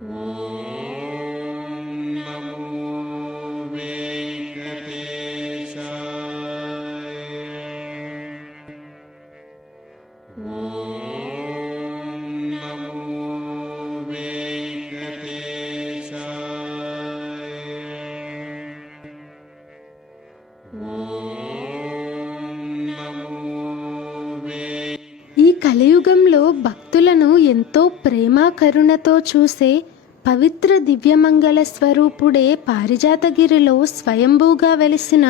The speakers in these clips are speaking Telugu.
ఈ కలియుగంలో భక్తులను ఎంతో ప్రేమ కరుణతో చూసే పవిత్ర దివ్యమంగళ స్వరూపుడే పారిజాతగిరిలో స్వయంభూగా వెలిసిన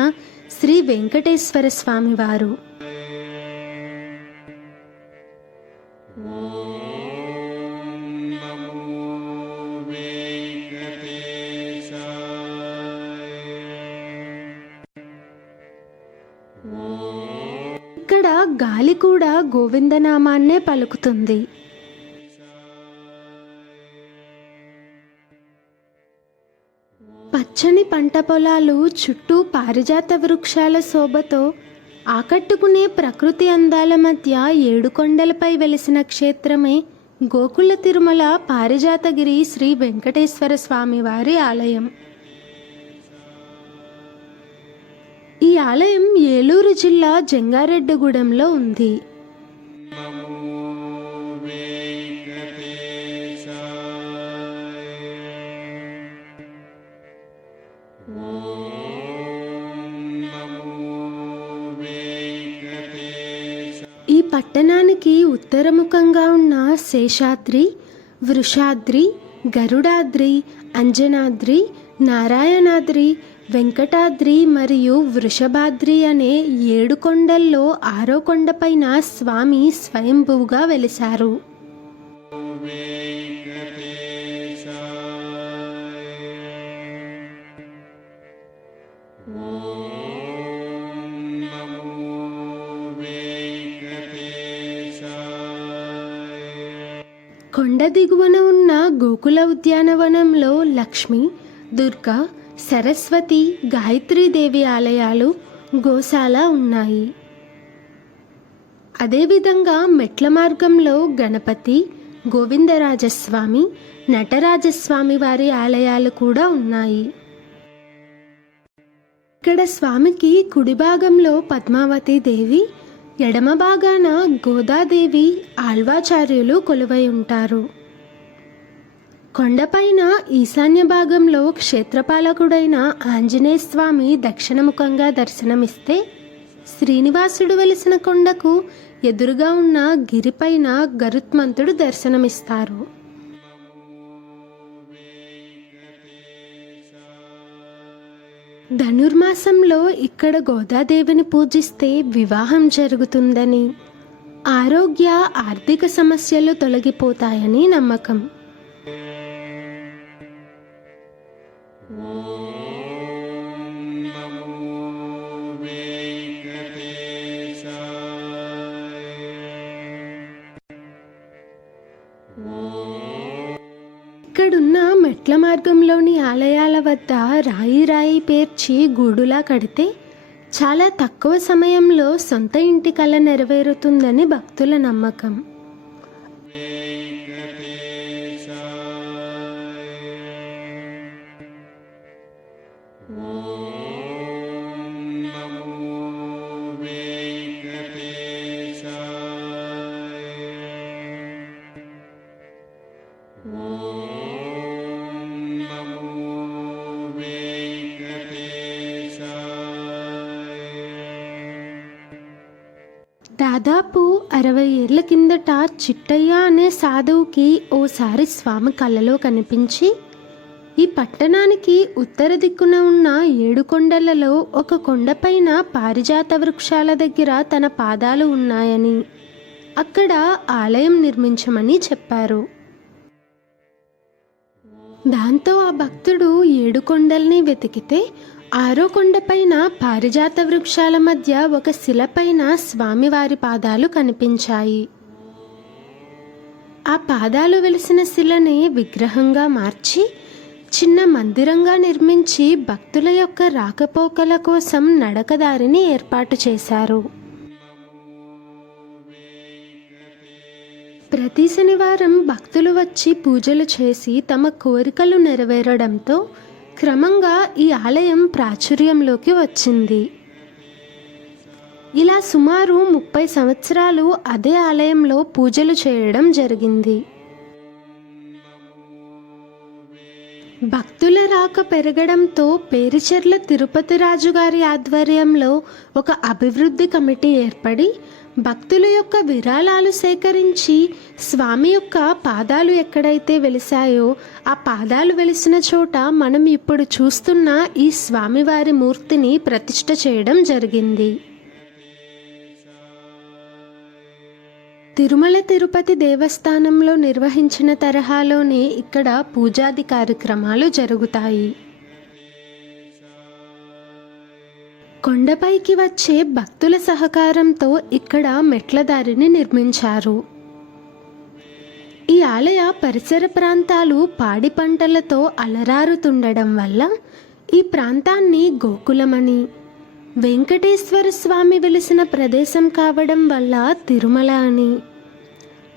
శ్రీ వెంకటేశ్వర స్వామివారు. ఇక్కడ గాలి కూడా గోవిందనామాన్నే పలుకుతుంది. పచ్చని పంట పొలాలు చుట్టూ పారిజాత వృక్షాల శోభతో ఆకట్టుకునే ప్రకృతి అందాల మధ్య 7 కొండలపై వెలిసిన క్షేత్రమే గోకుల తిరుమల పారిజాతగిరి శ్రీ వెంకటేశ్వర స్వామివారి ఆలయం. ఈ ఆలయం ఏలూరు జిల్లా జంగారెడ్డిగూడెంలో ఉంది. ఈ పట్టణానికి ఉత్తరముఖంగా ఉన్న శేషాద్రి, వృషాద్రి, గరుడాద్రి, అంజనాద్రి, నారాయణాద్రి, వెంకటాద్రి మరియు వృషభాద్రి అనే 7 కొండల్లో 6వ కొండపైన స్వామి స్వయంభూగా వెలిశారు. కొండ దిగువన ఉన్న గోకుల ఉద్యానవనంలో లక్ష్మి, దుర్గా, సరస్వతి, గాయత్రీదేవి ఆలయాలు, గోశాల ఉన్నాయి. అదేవిధంగా మెట్ల మార్గంలో గణపతి, గోవిందరాజస్వామి, నటరాజస్వామి వారి ఆలయాలు కూడా ఉన్నాయి. ఇక్కడ స్వామికి కుడి భాగంలో పద్మావతి దేవి, ఎడమ భాగాన గోదాదేవి, ఆళ్వాచార్యులు కొలువై ఉంటారు. కొండపైన ఈశాన్య భాగంలో క్షేత్రపాలకుడైన ఆంజనేయ స్వామి దక్షిణముఖంగా దర్శనమిస్తే, శ్రీనివాసుడు వెలిసిన కొండకు ఎదురుగా ఉన్న గిరిపైన గరుత్మంతుడు దర్శనమిస్తారు. ధనుర్మాసంలో ఇక్కడ గోదాదేవిని పూజిస్తే వివాహం జరుగుతుందని, ఆరోగ్య ఆర్థిక సమస్యలు తొలగిపోతాయని నమ్మకం. ఇక్కడున్న మెట్ల మార్గంలోని ఆలయాల వద్ద రాయి పేర్చి గూడులా కడితే చాలా తక్కువ సమయంలో సొంత ఇంటి కల నెరవేరుతుందని భక్తుల నమ్మకం. దాదాపు 60 ఏళ్ల కిందట చిట్టయ్య అనే సాధువుకి ఓసారి స్వామి కలలో కనిపించి, ఈ పట్టణానికి ఉత్తర దిక్కున ఉన్న 7 కొండలలో ఒక కొండపైన పారిజాత వృక్షాల దగ్గర తన పాదాలు ఉన్నాయని, అక్కడ ఆలయం నిర్మించమని చెప్పారు. దాంతో ఆ భక్తుడు 7 కొండల్ని వెతికితే 6వ కొండపైన పారిజాత వృక్షాల మధ్య ఒక శిలపైన స్వామివారి పాదాలు కనిపించాయి. ఆ పాదాలు వెలిసిన శిలని విగ్రహంగా మార్చి చిన్న మందిరంగా నిర్మించి భక్తుల యొక్క రాకపోకల కోసం నడకదారిని ఏర్పాటు చేశారు. ప్రతి శనివారం భక్తులు వచ్చి పూజలు చేసి తమ కోరికలు నెరవేరడంతో క్రమంగా ఈ ఆలయం ప్రాచుర్యంలోకి వచ్చింది. ఇలా సుమారు 30 సంవత్సరాలు అదే ఆలయంలో పూజలు చేయడం జరిగింది. భక్తుల రాక పెరగడంతో పేరిచెర్ల తిరుపతి రాజు గారి ఆధ్వర్యంలో ఒక అభివృద్ధి కమిటీ ఏర్పడి భక్తుల యొక్క విరాళాలు సేకరించి స్వామి యొక్క పాదాలు ఎక్కడైతే వెలిసాయో ఆ పాదాలు వెలిసిన చోట మనం ఇప్పుడు చూస్తున్న ఈ స్వామివారి మూర్తిని ప్రతిష్ఠ చేయడం జరిగింది. తిరుమల తిరుపతి దేవస్థానంలో నిర్వహించిన తరహాలోనే ఇక్కడ పూజాది కార్యక్రమాలు జరుగుతాయి. కొండపైకి వచ్చే భక్తుల సహకారంతో ఇక్కడ మెట్ల దారిని నిర్మించారు. ఈ ఆలయ పరిసర ప్రాంతాలు పాడి పంటలతో అలరారుతుండడం వల్ల ఈ ప్రాంతాన్ని గోకులమని, వెంకటేశ్వర స్వామి వెలిసిన ప్రదేశం కావడం వల్ల తిరుమల అని,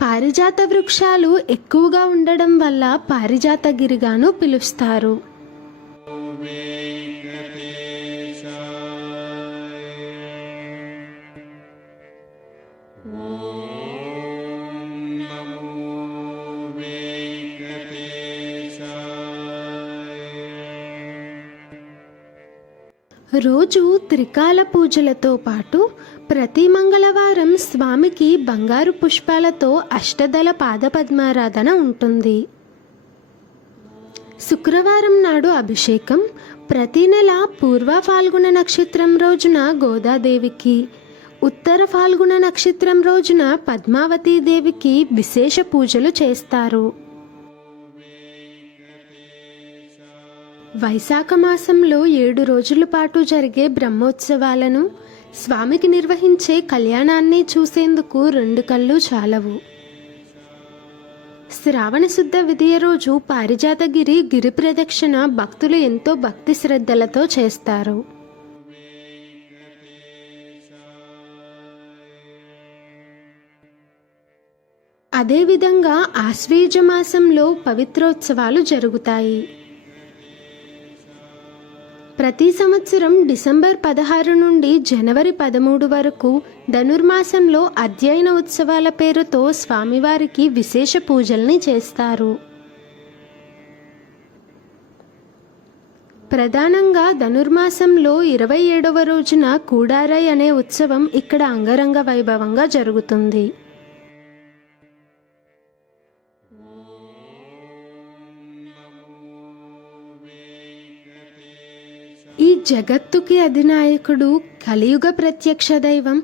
పారిజాత వృక్షాలు ఎక్కువగా ఉండడం వల్ల పారిజాతగిరిగాను పిలుస్తారు. రోజు త్రికాల పూజలతో పాటు ప్రతి మంగళవారం స్వామికి బంగారు పుష్పాలతో అష్టదళ పాదపద్మారాధన ఉంటుంది. శుక్రవారం నాడు అభిషేకం, ప్రతి నెల పూర్వ ఫాల్గుణ నక్షత్రం రోజున గోదాదేవికి, ఉత్తర ఫాల్గుణ నక్షత్రం రోజున పద్మావతీ దేవికి విశేష పూజలు చేస్తారు. వైశాఖ మాసంలో 7 రోజుల పాటు జరిగే బ్రహ్మోత్సవాలను, స్వామికి నిర్వహించే కళ్యాణాన్ని చూసేందుకు 2 కళ్ళు చాలవు. శ్రావణ శుద్ధ విదియ రోజు పారిజాతగిరి గిరి ప్రదక్షిణ భక్తులు ఎంతో భక్తి శ్రద్ధలతో చేస్తారు. అదేవిధంగా ఆశ్వేజ మాసంలో పవిత్రోత్సవాలు జరుగుతాయి. ప్రతి సంవత్సరం డిసెంబర్ 16 నుండి జనవరి 13 వరకు ధనుర్మాసంలో అధ్యయన ఉత్సవాల పేరుతో స్వామివారికి విశేష పూజల్ని చేస్తారు. ప్రధానంగా ధనుర్మాసంలో 27వ రోజున కూడారై అనే ఉత్సవం ఇక్కడ అంగరంగ వైభవంగా జరుగుతుంది. ఈ జగత్తుకి అధినాయకుడు, కలియుగ ప్రత్యక్ష దైవం,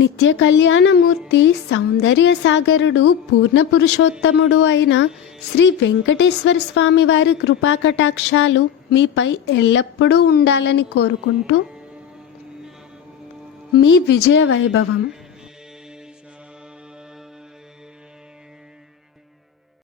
నిత్య కళ్యాణమూర్తి, సౌందర్య సాగరుడు, పూర్ణ పురుషోత్తముడు అయిన శ్రీ వెంకటేశ్వర స్వామి వారి కృపా కటాక్షాలు మీపై ఎల్లప్పుడూ ఉండాలని కోరుకుంటూ మీ విజయ వైభవం.